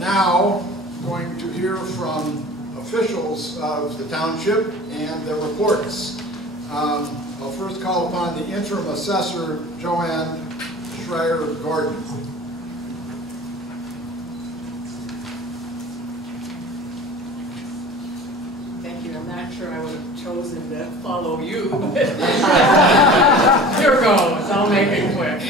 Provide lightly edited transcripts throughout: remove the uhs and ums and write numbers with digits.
now going to hear from officials of the township and their reports. I'll first call upon the interim assessor, Joanne Schreier-Gordon. Thank you. I'm not sure I would have chosen to follow you. Here goes. I'll make it quick.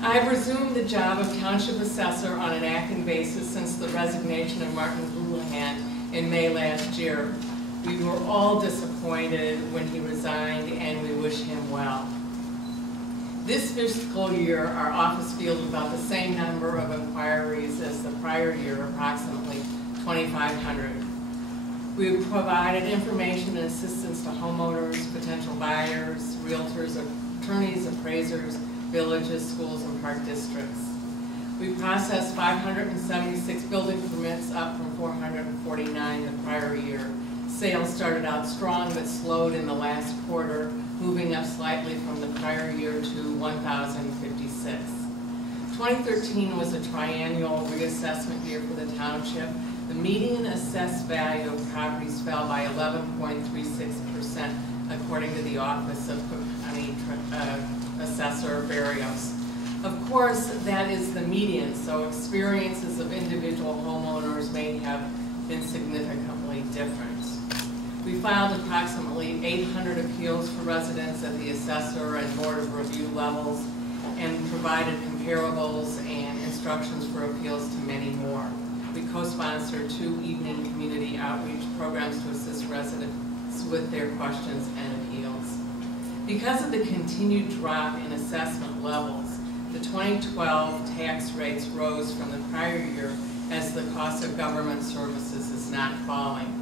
I've resumed the job of Township Assessor on an acting basis since the resignation of Martin Houlihan in May last year. We were all disappointed when he resigned, and we wish him well. This fiscal year, our office fielded about the same number of inquiries as the prior year, approximately 2,500. We provided information and assistance to homeowners, potential buyers, realtors, attorneys, appraisers, villages, schools, and park districts. We processed 576 building permits, up from 449 the prior year. Sales started out strong but slowed in the last quarter, moving up slightly from the prior year to 1,056. 2013 was a triennial reassessment year for the township. The median assessed value of properties fell by 11.36%, according to the Office of Cook County Assessor Barrios. Of course, that is the median, so experiences of individual homeowners may have been significantly different. We filed approximately 800 appeals for residents at the assessor and board of review levels, and provided comparables and instructions for appeals to many more. We co-sponsored 2 evening community outreach programs to assist residents with their questions and appeals. Because of the continued drop in assessment levels, the 2012 tax rates rose from the prior year as the cost of government services is not falling.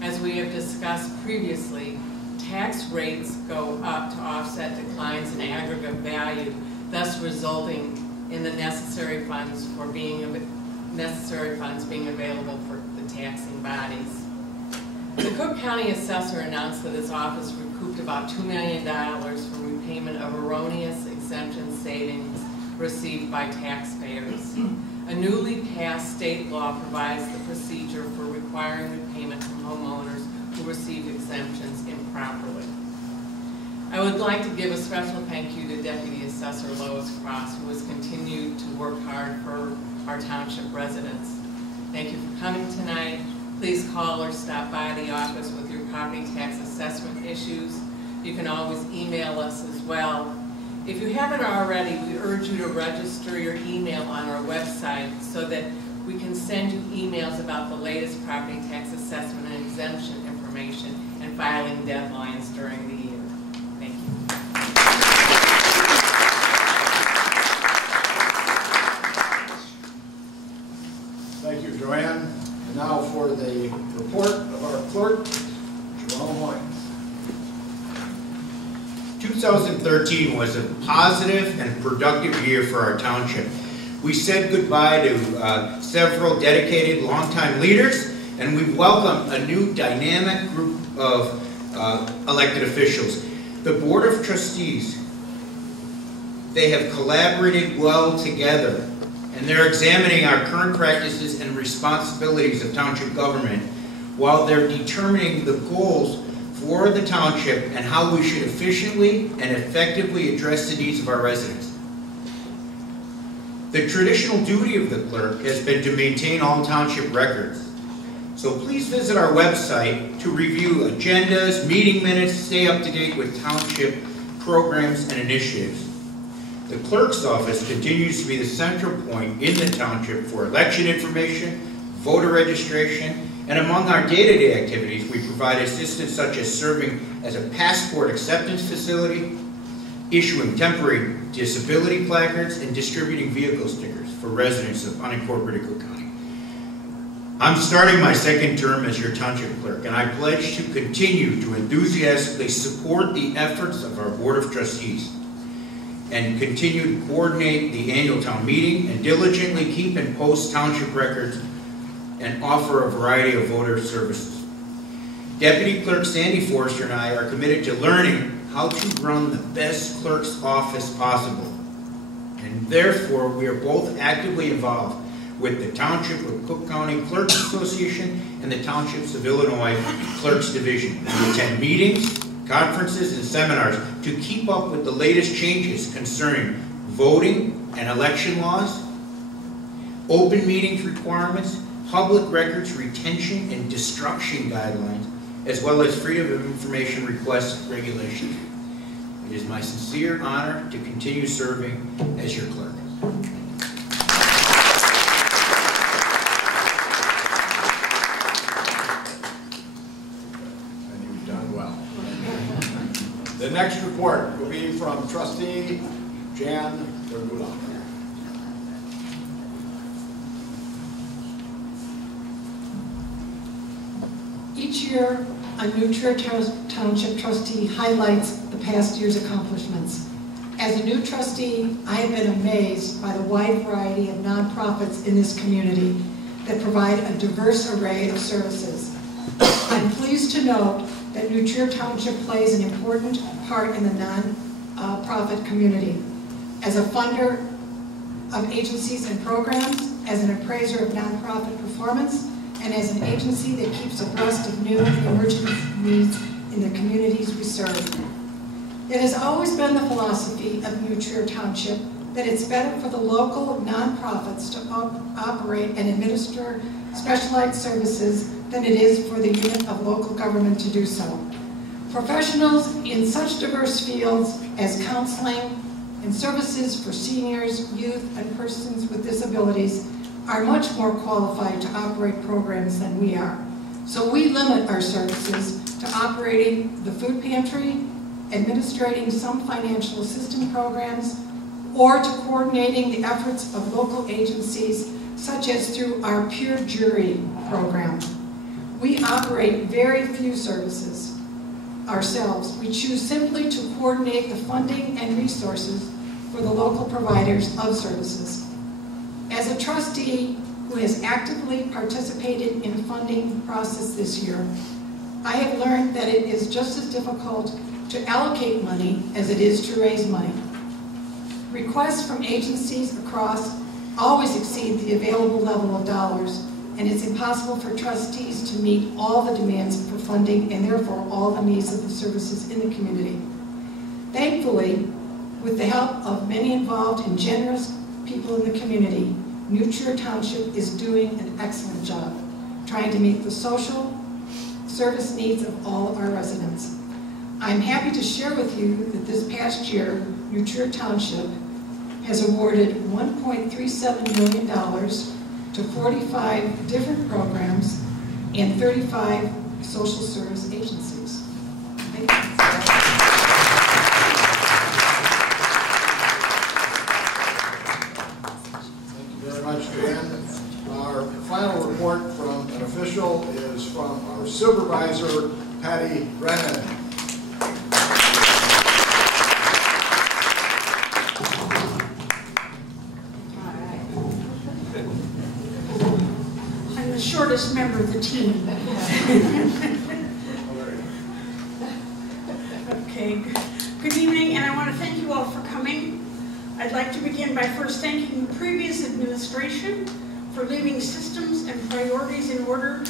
As we have discussed previously, tax rates go up to offset declines in aggregate value, thus resulting in the necessary funds being available for the taxing bodies. The Cook County Assessor announced that his office recouped about $2 million from repayment of erroneous exemption savings received by taxpayers. A newly passed state law provides the procedure for requiring repayment from homeowners who receive exemptions improperly. I would like to give a special thank you to Deputy Assessor Lois Cross, who has continued to work hard for our township residents. Thank you for coming tonight. Please call or stop by the office with your property tax assessment issues. You can always email us as well. If you haven't already, we urge you to register your email on our website so that we can send you emails about the latest property tax assessment and exemption information and filing deadlines during the year. Thank you. Thank you, Joanne. And now for the report of our clerk, Jerome Hoynes. 2013 was a positive and productive year for our township. We said goodbye to several dedicated longtime leaders, and we welcomed a new dynamic group of elected officials. The Board of Trustees, they have collaborated well together, and they're examining our current practices and responsibilities of township government while they're determining the goals for the township and how we should efficiently and effectively address the needs of our residents. The traditional duty of the clerk has been to maintain all township records. So please visit our website to review agendas, meeting minutes, stay up to date with township programs and initiatives. The clerk's office continues to be the central point in the township for election information, voter registration, and among our day-to-day activities, we provide assistance such as serving as a passport acceptance facility, issuing temporary disability placards, and distributing vehicle stickers for residents of unincorporated Cook County. I'm starting my second term as your township clerk, and I pledge to continue to enthusiastically support the efforts of our Board of Trustees and continue to coordinate the annual town meeting and diligently keep and post township records and offer a variety of voter services. Deputy Clerk Sandy Forrester and I are committed to learning how to run the best clerk's office possible. And therefore, we are both actively involved with the Township of Cook County Clerks Association and the Townships of Illinois Clerks Division. We attend meetings, conferences, and seminars to keep up with the latest changes concerning voting and election laws, open meetings requirements, public records retention and destruction guidelines, as well as freedom of information request regulations. It is my sincere honor to continue serving as your clerk. And you've done well. The next report will be from Trustee Jan Dergula. Each year, a New Trier Township trustee highlights the past year's accomplishments. As a new trustee, I have been amazed by the wide variety of nonprofits in this community that provide a diverse array of services. I'm pleased to note that New Trier Township plays an important part in the nonprofit community. As a funder of agencies and programs, as an appraiser of nonprofit performance, and as an agency that keeps abreast of new and emerging needs in the communities we serve. It has always been the philosophy of New Trier Township that it's better for the local nonprofits to operate and administer specialized services than it is for the unit of local government to do so. Professionals in such diverse fields as counseling and services for seniors, youth, and persons with disabilities are much more qualified to operate programs than we are. So we limit our services to operating the food pantry, administrating some financial assistance programs, or to coordinating the efforts of local agencies, such as through our peer jury program. We operate very few services ourselves. We choose simply to coordinate the funding and resources for the local providers of services. As a trustee who has actively participated in the funding process this year, I have learned that it is just as difficult to allocate money as it is to raise money. Requests from agencies across always exceed the available level of dollars, and it's impossible for trustees to meet all the demands for funding and therefore all the needs of the services in the community. Thankfully, with the help of many involved and generous people in the community, New Trier Township is doing an excellent job trying to meet the social service needs of all our residents. I'm happy to share with you that this past year, New Trier Township has awarded $1.37 million to 45 different programs and 35 social service agencies. Thank you. Our final report from an official is from our supervisor, Patty Brennan. I'm the shortest member of the team. Okay, good evening, and I want to thank you all for coming. I'd like to begin by first thanking the previous administration for leaving systems and priorities in order,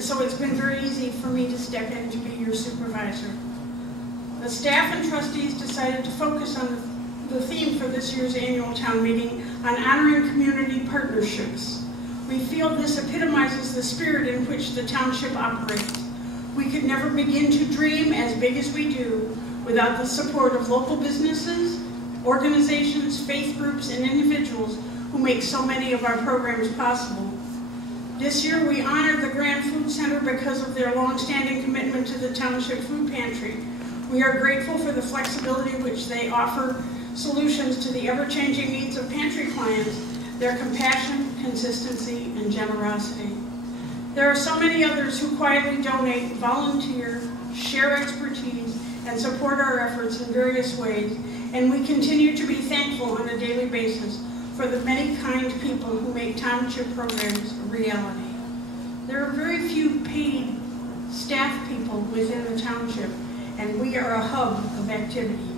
so it's been very easy for me to step in to be your supervisor. The staff and trustees decided to focus on the theme for this year's annual town meeting on honoring community partnerships. We feel this epitomizes the spirit in which the township operates. We could never begin to dream as big as we do without the support of local businesses, organizations, faith groups, and individuals who make so many of our programs possible. This year we honored the Grand Food Center because of their long-standing commitment to the Township Food Pantry. We are grateful for the flexibility which they offer solutions to the ever-changing needs of pantry clients, their compassion, consistency, and generosity. There are so many others who quietly donate, volunteer, share expertise, and support our efforts in various ways, and we continue to be thankful on a daily basis for the many kind people who make township programs a reality. There are very few paid staff people within the township, and we are a hub of activity.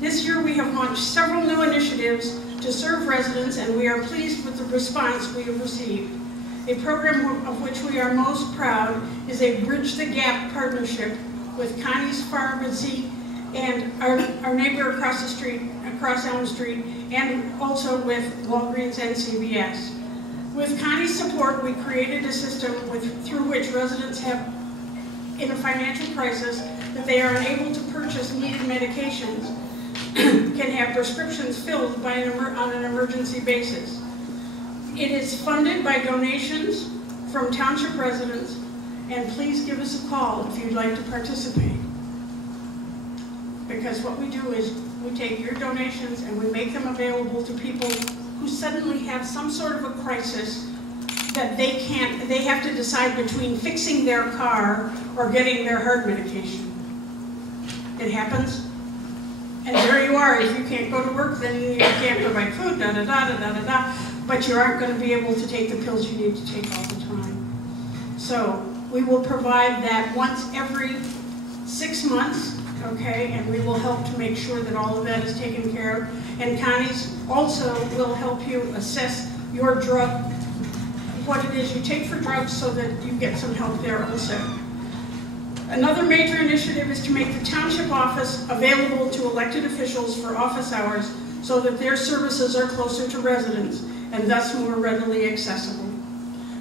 This year we have launched several new initiatives to serve residents, and we are pleased with the response we have received. A program of which we are most proud is a Bridge the Gap partnership with Connie's Pharmacy and our neighbor across the street, across Elm Street, and also with Walgreens and CVS. With Connie's support, we created a system through which residents have, in a financial crisis, that they are unable to purchase needed medications, can have prescriptions filled on an emergency basis. It is funded by donations from township residents, and please give us a call if you'd like to participate. Because what we do is we take your donations and we make them available to people who suddenly have some sort of a crisis that they have to decide between fixing their car or getting their heart medication. It happens. And there you are. If you can't go to work, then you can't go buy food, da-da-da-da-da-da-da. But you aren't going to be able to take the pills you need to take all the time. So we will provide that once every 6 months, okay? And we will help to make sure that all of that is taken care of. And Connie's also will help you assess your drug, what it is you take for drugs, so that you get some help there also. Another major initiative is to make the township office available to elected officials for office hours so that their services are closer to residents and thus more readily accessible.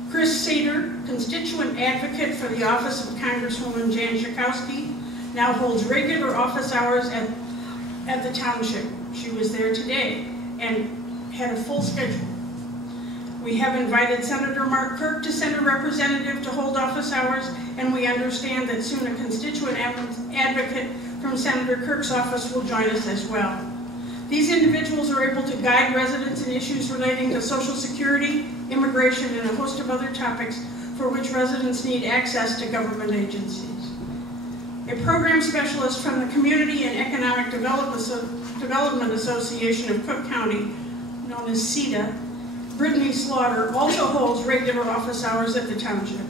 Chris Sater, constituent advocate for the office of Congresswoman Jan Schakowsky, now holds regular office hours at the township. She was there today and had a full schedule. We have invited Senator Mark Kirk to send a representative to hold office hours, and we understand that soon a constituent advocate from Senator Kirk's office will join us as well. These individuals are able to guide residents in issues relating to Social Security, immigration, and a host of other topics for which residents need access to government agencies. A program specialist from the Community and Economic Development Association of Cook County, known as CEDA, Brittany Slaughter, also holds regular office hours at the township.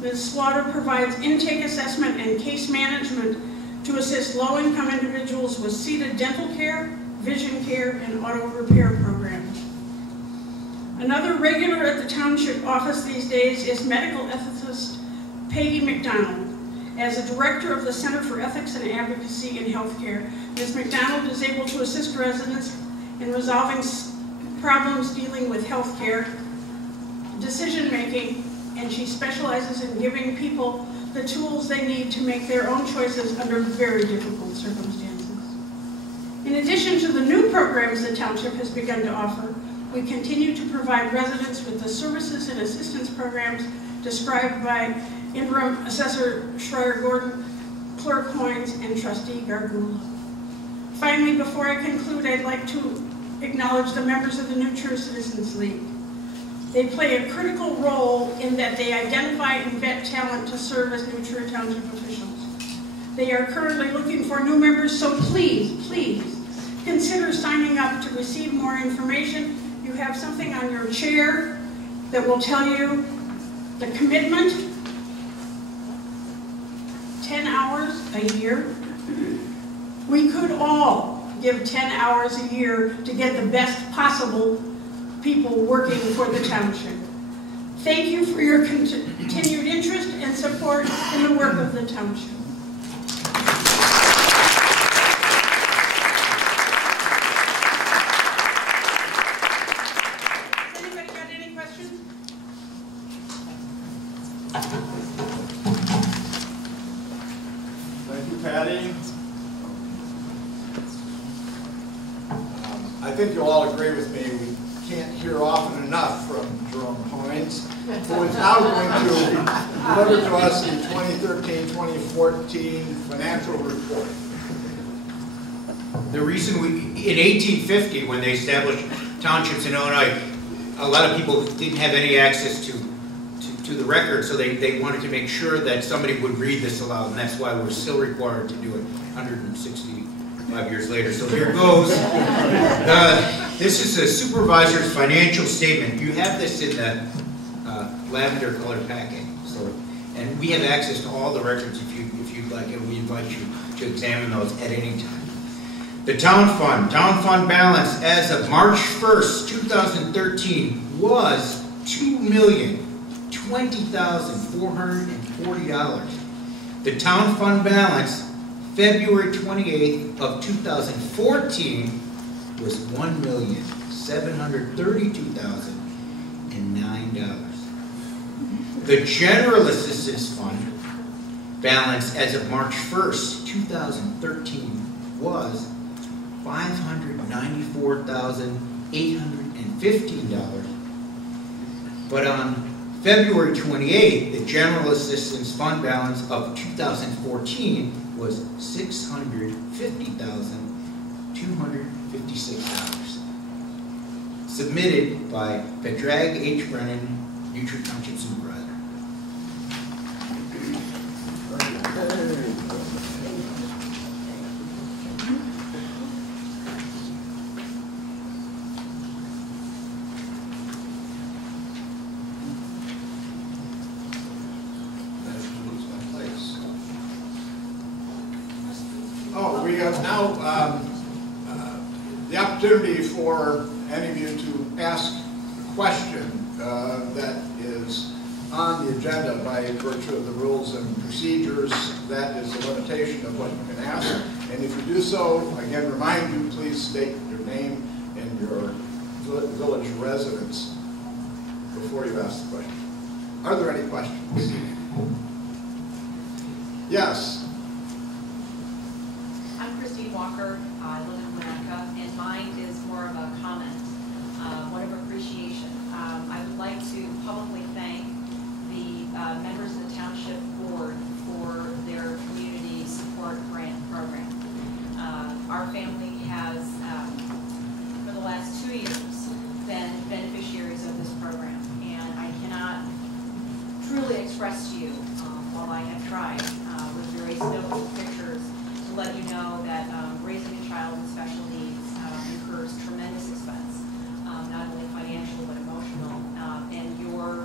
Ms. Slaughter provides intake assessment and case management to assist low-income individuals with CEDA dental care, vision care, and auto repair programs. Another regular at the township office these days is medical ethicist Peggy McDonald. As a director of the Center for Ethics and Advocacy in Healthcare, Ms. McDonald is able to assist residents in resolving problems dealing with healthcare, decision-making, and she specializes in giving people the tools they need to make their own choices under very difficult circumstances. In addition to the new programs the township has begun to offer, we continue to provide residents with the services and assistance programs described by Interim Assessor Schreier-Gordon, Clerk Hoynes, and Trustee Gargula. Finally, before I conclude, I'd like to acknowledge the members of the New Trier Citizens League. They play a critical role in that they identify and vet talent to serve as New Trier Township officials. They are currently looking for new members, so please, please consider signing up to receive more information. You have something on your chair that will tell you the commitment, 10 hours a year. We could all give 10 hours a year to get the best possible people working for the township. Thank you for your continued interest and support in the work of the township. Has anybody got any questions? Thank you, Patty. I think you'll all agree with me, we can't hear often enough from Jerome Hoynes, who is now going to deliver to us the 2013-2014 financial report. The reason in 1850, when they established townships in Illinois, a lot of people didn't have any access to the record, so they wanted to make sure that somebody would read this aloud, and that's why we're still required to do it 165 years later. So here goes. This is a supervisor's financial statement. You have this in the lavender colored packet. So, and we have access to all the records if you'd like, and we invite you to examine those at any time. The town fund balance as of March 1st, 2013 was $2,020,440. The town fund balance February 28th of 2014 was $1,732,009. The general assistance fund balance as of March 1st, 2013 was $594,815. But on February 28th, the general assistance fund balance of 2014 was $650,256. Submitted by Pedrag H. Brennan, New Trier Township Supervisor. Oh, we have now the opportunity for any of you to ask a question that is on the agenda by virtue of the rules and procedures. That is a limitation of what you can ask. And if you do so, again, remind you, please state your name and your village residence before you ask the question. Are there any questions? Yes. I'm Christine Walker. I live in Winnetka, and mine is more of a comment, one of appreciation. I would like to publicly thank the members of the Township Board for their community support grant program. Our family has, for the last 2 years, been beneficiaries of this program, and I cannot truly express to you, while I have tried, with very simple pictures, to let you know that raising a child with special needs incurs tremendous expense, not only financial but emotional, and your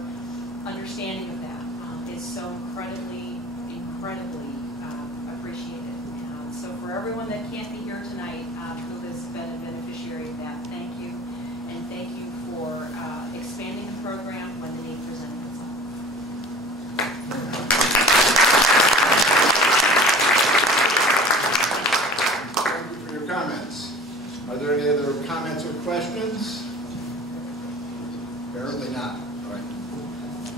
understanding of that is so incredibly appreciated. So for everyone that can't be here tonight who has been a beneficiary of that, thank you, and thank you for expanding the program when the need presented itself. Comments. Are there any other comments or questions? Apparently not. All right.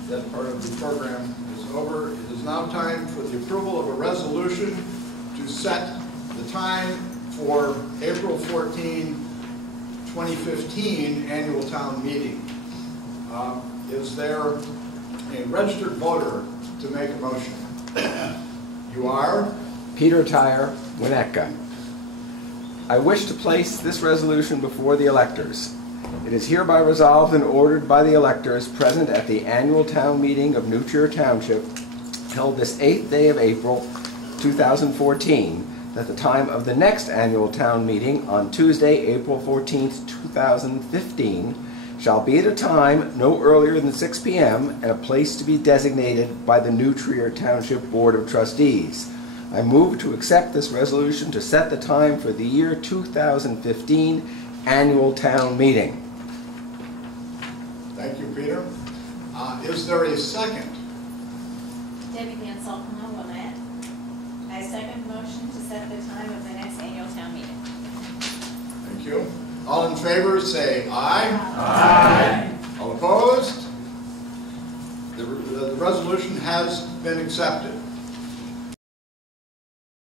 That part of the program is over. It is now time for the approval of a resolution to set the time for April 14, 2015 annual town meeting. Is there a registered voter to make a motion? You are? Peter Tyre, Winnetka. I wish to place this resolution before the electors. It is hereby resolved and ordered by the electors present at the annual town meeting of New Trier Township held this 8th day of April 2014 that the time of the next annual town meeting on Tuesday, April 14th, 2015 shall be at a time no earlier than 6 p.m. and a place to be designated by the New Trier Township Board of Trustees. I move to accept this resolution to set the time for the year 2015 annual town meeting. Thank you, Peter. Is there a second? Debbie Van Salkema, Wilmette. I second the motion to set the time of the next annual town meeting. Thank you. All in favor say aye. Aye. All opposed? The resolution has been accepted.